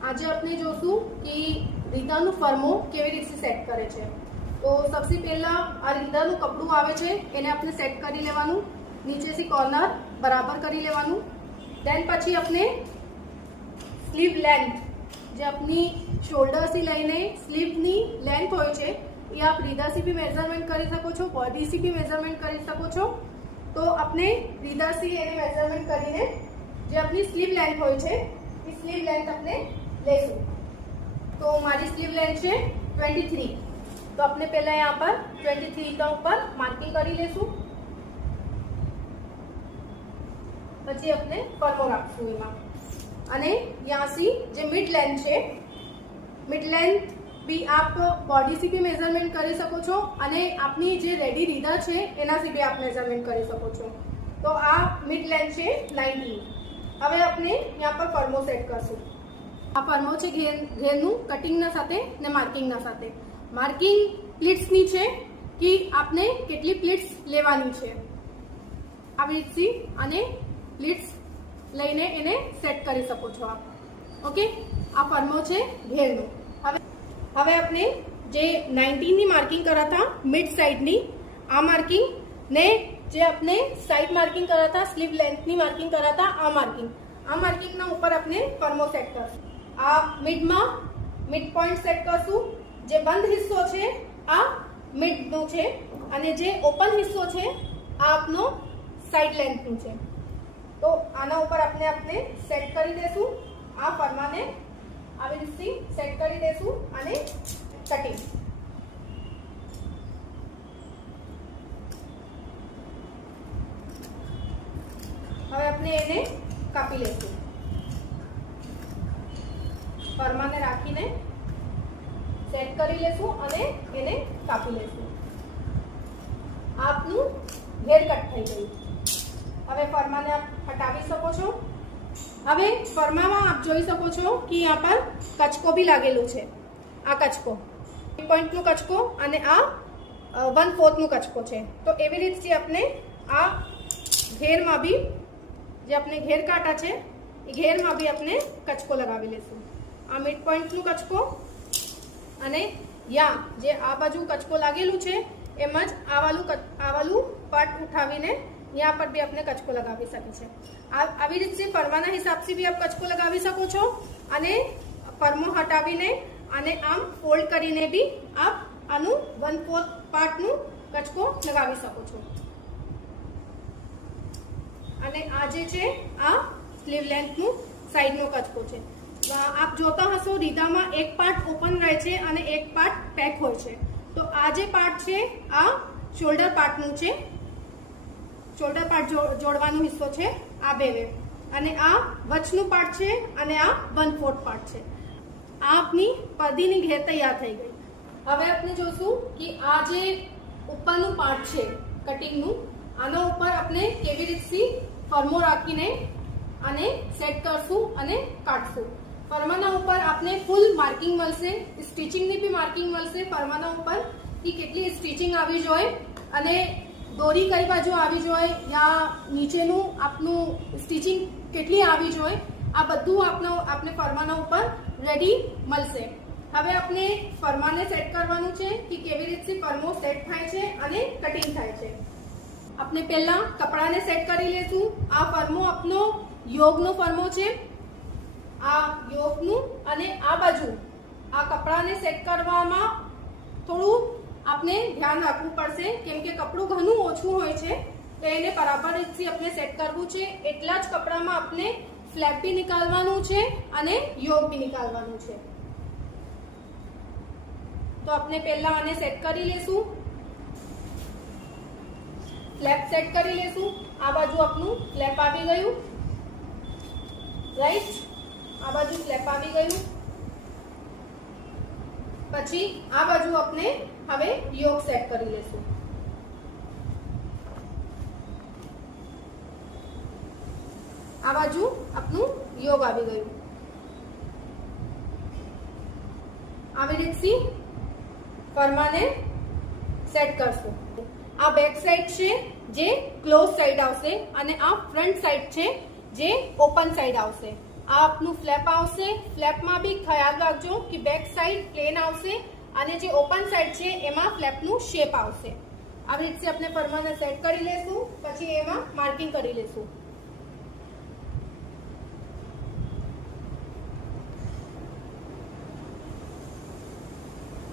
આજે આપણે જોશું કે રીધાનું ફર્મો કેવી રીતે સેટ કરે છે। તો સૌથી પહેલા આ રીધાનું કપડું આવે છે એને આપણે સેટ કરી લેવાનું, નીચેથી કોર્નર બરાબર કરી લેવાનું। દેન પછી આપણે સ્લીવ લેન્થ, જે આપની શોલ્ડરથી લઈને સ્લીવની લેન્થ હોય છે એ આપ રીધાથી બી મેઝરમેન્ટ કરી શકો છો, બોડીથી બી મેઝરમેન્ટ કરી શકો છો। તો આપણે રીધાથી એને મેઝરમેન્ટ કરીને જે આપની સ્લીવ લેન્થ હોય છે એ સ્લીવ લેન્થ આપણે લેશું। તો મારી સ્લીવ લેન્થ છે 23, તો આપણે પહેલા यहाँ पर 23 का ऊपर मार्किंग કરી લેશું, પછી આપણે ફર્મો રાખશું એમાં। અને ત્યાંથી જે મિડ લેન્થ છે, મિડ લેન્થ બી આપ બોડીથી બી મેઝરમેન્ટ કરી શકો છો અને આપની જે રેડી રીધા છે એનાથી બી આપ મેઝરમેન્ટ કરી શકો છો। તો આ મિડ લેન્થ છે 19। હવે આપણે यहाँ पर ફર્મો સેટ કરશું। આ ફર્મો છે ઘેરનું કટિંગના સાથે ને માર્કિંગના સાથે। માર્કિંગ પ્લીટ્સની છે કે આપને કેટલી પ્લીટ્સ લેવાની છે, આવી રીતથી અને પ્લીટ્સ લઈને એને સેટ કરી શકો છો આપ। ઓકે, આ ફર્મો છે ઘેરનું। હવે આપણે જે 19 ની માર્કિંગ કર્યા હતા મિડ સાઈડની, આ માર્કિંગ ને જે આપણે સાઈડ માર્કિંગ કર્યા હતા સ્લીવ લેન્થની માર્કિંગ કર્યા હતા આ માર્કિંગના ઉપર આપણે ફર્મો સેટ કરશું। આ મિડમાં મિડ પોઈન્ટ સેટ કરશું। જે બંધ હિસ્સો છે આ મિડનો છે અને જે ઓપન હિસ્સો છે આ આપનો સાઈડ લેન્થનું છે। તો આના ઉપર આપણે સેટ કરી દેશું। આ ફર્માને આવી રીતે સેટ કરી દેશું અને કટિંગ। હવે આપણે એને કાપી લેશું। ફર્માને રાખીને સેટ કરી લેશું અને એને કાપી લેશું। આપનું ઘેર કટ થઈ ગયું। હવે ફર્માને આપ હટાવી શકો છો। હવે ફર્મામાં આપ જોઈ શકો છો કે यहाँ पर કચકો બી લાગેલું છે। આ કચકો પોઈન્ટનો કચકો અને આ 1/4 નો કચકો છે। તો એવી રીતે આપણે આ ઘેરમાં બી જે આપણે ઘેર કાટા છે એ ઘેરમાં બી આપણે કચકો લગાવી લેશું। આ મિડ પોઈન્ટનો કચકો અને યા જે આ બાજુ કચકો લાગેલું છે એમ જ આ વાલું પાર્ટ ઉઠાવીને यहाँ पर भी अपने कचको लगावी सके छे। આવી રીતે ફર્માના હિસાબથી બી આપ કચકો લગાવી શકો છો અને ફર્મો હટાવીને અને આમ ફોલ્ડ કરીને બી આપ આનું 1/4 પાર્ટનું કચકો લગાવી શકો છો। અને આ જે છે આ સ્લીવ લેન્થનું સાઈડનો કચકો છે। આપ જોતા હશો રીધામાં એક પાર્ટ ઓપન રહે છે અને એક પાર્ટ પેક હોય છે। તો આ જે પાર્ટ છે આ શોલ્ડર પાર્ટનું છે, શોલ્ડર પાર્ટ જોડવાનો હિસ્સો છે આ બેને, અને આ વચનું પાર્ટ છે અને આ 1/4 પાર્ટ છે। આ આપની પડદીની ઘેર તૈયાર થઈ ગઈ। હવે આપણે જોશું કે આ જે ઉપરનું પાર્ટ છે કટિંગનું, આના ઉપર આપણે કેવી રીતે ફર્મો રાખીને આને સેટ કરશું અને કાઢશું। ફર્માના ઉપર આપણે ફૂલ માર્કિંગ મળશે, સ્ટિચિંગની બી માર્કિંગ મળશે ફર્માના ઉપર કે કેટલી સ્ટિચિંગ આવી જોઈએ અને દોરી કઈ બાજુ આવી જોઈએ યા નીચેનું આપનું સ્ટિચિંગ કેટલી આવી જોઈએ, આ બધું આપણે ફર્માના ઉપર રેડી મળશે। હવે આપણે ફર્માને સેટ કરવાનું છે કે કેવી રીતે ફર્મો સેટ થાય છે અને કટિંગ થાય છે। આપણે પહેલા કપડાને સેટ કરી લેશું। આ ફર્મો આપનો યોગનો ફર્મો છે। આ યોગનું અને આ બાજુ આ કપડાને સેટ કરવામાં થોડું આપણે ધ્યાન રાખવું પડશે કેમ કે કપડું ઘણું ઓછું હોય છે, તો એને બરાબર રીતે આપણે સેટ કરવું છે। એટલા જ કપડામાં આપણે ફ્લેપ બી નીકાળવાનું છે અને યોગ બી નીકાળવાનું છે। તો આપણે પહેલા આને સેટ કરી લેશું, ફ્લેપ સેટ કરી લેશું। આ બાજુ આપણું ફ્લેપ આવી ગયું, રાઈટ, આ બાજુ ફ્લેપ આવી ગયું। પછી આ બાજુ આપણે હવે યોગ સેટ કરી લેશું। આ બાજુ આપણું યોગ આવી ગયું। આવી રીતે ફર્માને સેટ કરશું। આ બેક સાઈડ છે જે ક્લોઝ સાઈડ આવશે અને આ ફ્રન્ટ સાઈડ છે જે ઓપન સાઈડ આવશે। આ આપનું ફ્લેપ આવશે. ફ્લેપમાં બી ખ્યાલ રાખજો કે બેક સાઈડ પ્લેન આવશે અને જે ઓપન સાઈડ છે એમાં ફ્લેપનું શેપ આવશે. આવી રીતે આપણે ફરમાને સેટ કરી લેશું, પછી એમાં માર્કિંગ કરી લેશું.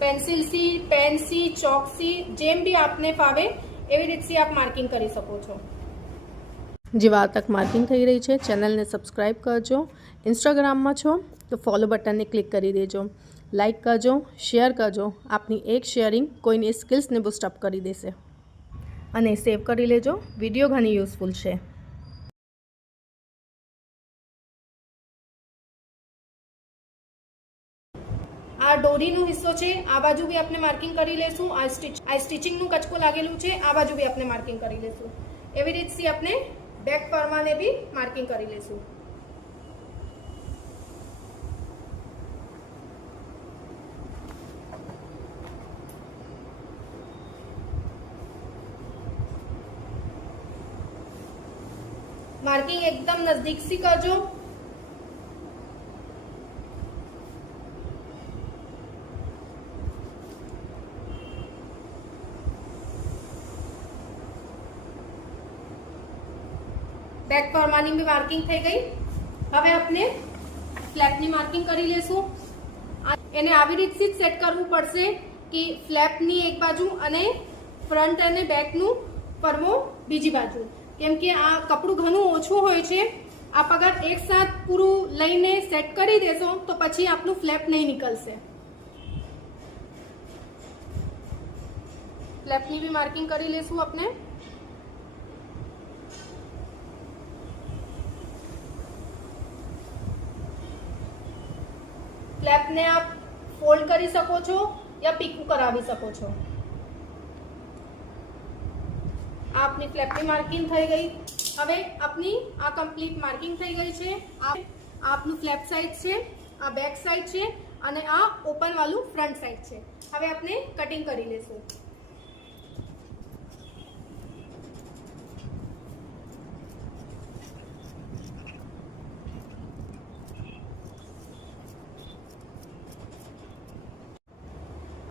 पेंसिल सी, पेन सी, चॉक सी, जेम भी आपने फावे एवी रीतથી આપ માર્કિંગ કરી શકો છો. જેવા તક માર્કિંગ થઈ રહી છે, ચેનલને સબસ્ક્રાઈબ કરજો. ઇન્સ્ટાગ્રામમાં છો તો ફોલો બટનને ક્લિક કરી દેજો. લાઇક કરજો, શેર કરજો. આપની એક શેરિંગ કોઈની સ્કિલ્સને બૂસ્ટ અપ કરી દેશે. અને સેવ કરી લેજો, વિડીયો ઘણી યુઝફુલ છે. આ ડોરીનો હિસ્સો છે, આ બાજુ બી આપણે માર્કિંગ કરી લેશું. આ સ્ટિચિંગનું કચકો લાગેલું છે, આ બાજુ બી આપણે માર્કિંગ કરી લેશું. એવી રીતથી આપણે બેક ફરમાને બી માર્કિંગ કરી લેશું. मार्किंग एकदम नजदीक से करजो. બેક ફરમાની બી માર્કિંગ થઈ ગઈ. હવે આપણે ફ્લેપની માર્કિંગ કરી લેશું. એને આવી રીતથી જ સેટ કરવું પડશે કે ફ્લેપની એક બાજુ અને ફ્રન્ટ અને બેકનું ફરમો બીજી બાજુ. કેમ કે આ કપડું ઘણું ઓછું હોય છે. આપ અગર એક સાથ પૂરું લઈને સેટ કરી દેશો તો પછી આપનું ફ્લેપ નહીં નીકળશે. ફ્લેપની બી માર્કિંગ કરી લેશું આપણે. ફ્લેપને આપ ફોલ્ડ કરી શકો છો યા પીકું કરાવી શકો છો. આપની ફ્લેપની માર્કિંગ થઈ ગઈ. હવે આપની આ કમ્પ્લીટ માર્કિંગ થઈ ગઈ છે. આપનું ફ્લેપ સાઈડ છે, આ બેક સાઈડ છે અને આ ઓપન વાળું ફ્રન્ટ સાઈડ છે. હવે આપણે કટિંગ કરી લેશું.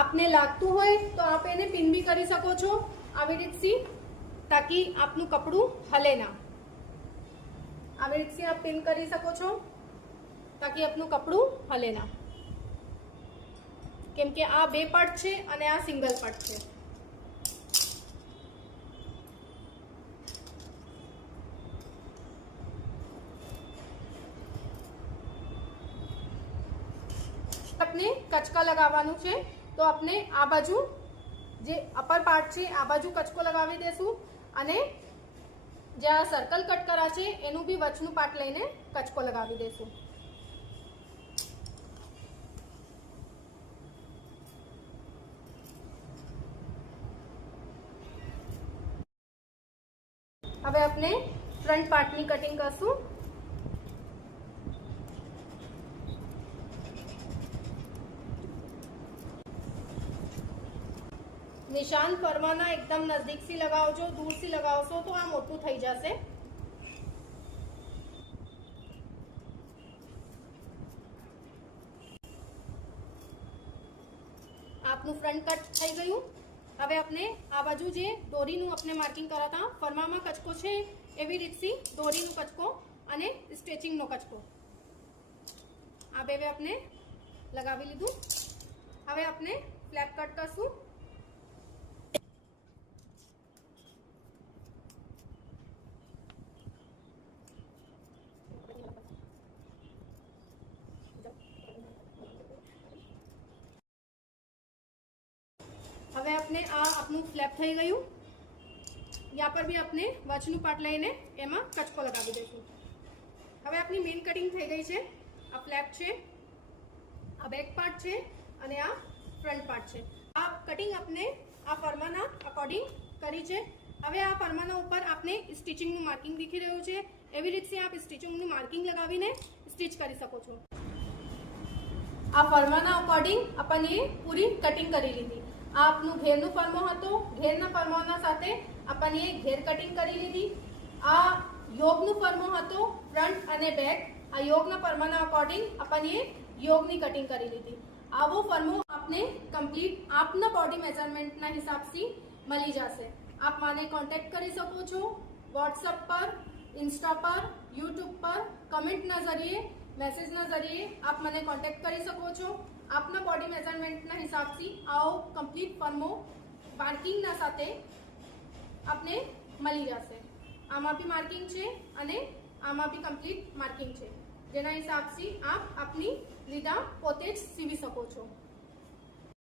આપને લાગતું હોય તો આપ એને પિન બી કરી શકો છો આવી રીતથી, તાકી આપનું કપડું હલે ના. આવી રીતથી આપ પિન કરી શકો છો તાકી આપનું કપડું હલે ના. કેમ કે આ બે પટ છે અને આ સિંગલ પટ છે. આપને કચકા લગાવવાનું છે તો આપણે આ બાજુ જે અપર પાર્ટ છે આ બાજુ કચકો લગાવી દેશું અને જે આ સર્કલ કટ કરા છે એનું બી વચનું પાર્ટ લઈને કચકો લગાવી દેશું. હવે આપણે ફ્રન્ટ પાર્ટની કટિંગ કરશું. निशान फरमाना एकदम नजदीक से लगाओ. दूर से लगाओ तो आ मोटू થઈ જશે. આપનું ફ્રન્ટ કટ થઈ ગયું. હવે આપણે આ બાજુ જે દોરીનું આપણે માર્કિંગ કર્યા હતા, ફરમામાં કચકો છે એવી રીતથી દોરીનું કચકો અને સ્ટિચિંગનો કચકો આ બે આપણે લગાવી લીધું. હવે આપણે ફ્લેપ કટ કરશું. હવે આપણે આ આપનું ફ્લેપ થઈ ગયું. यहाँ पर भी अपने वचનું પાર્ટ લઈને એમાં કચકો લગાવી દઈશું. હવે આપની મેઇન કટિંગ થઈ ગઈ છે. આ ફ્લેપ છે, આ બેક પાર્ટ છે અને આ ફ્રન્ટ પાર્ટ છે. આ કટિંગ આપણે આ ફરમાના અકોર્ડિંગ કરી છે. હવે આ ફરમાના ઉપર આપણે સ્ટિચિંગનું માર્કિંગ દેખી રહ્યું છે. એવી રીતે આપ સ્ટિચિંગનું માર્કિંગ લગાવીને સ્ટિચ કરી શકો છો. આ ફરમાના અકોર્ડિંગ આપણે પૂરી કટિંગ કરી લીધી. આ આપનું ઘેરનું ફરમો હતો. ઘેરના ફરમાના સાથે આપણે ઘેર કટિંગ કરી લીધી. આ યોગનું ફરમો હતો. ફ્રન્ટ અને બેક આ યોગના ફર્માના અકોર્ડિંગ આપણને યોગની કટિંગ કરી લીધી. આવો ફર્મો આપને કમ્પ્લીટ આપના બોડી મેઝરમેન્ટના હિસાબથી મળી જશે. આપ મને કોન્ટેક્ટ કરી શકો છો વોટ્સઅપ પર, ઇન્સ્ટા પર, યુટ્યુબ પર, કમેન્ટના જરીએ, મેસેજના જરીએ આપ મને કોન્ટેક્ટ કરી શકો છો. આપના બોડી મેઝરમેન્ટના હિસાબથી આવો કમ્પ્લીટ ફર્મો માર્કિંગના સાથે આપને મળી જશે. આમાં બી માર્કિંગ છે અને આમાં બી કમ્પ્લીટ માર્કિંગ છે, જેના હિસાબથી આપ આપની લીધા પોતે જ સીવી શકો છો.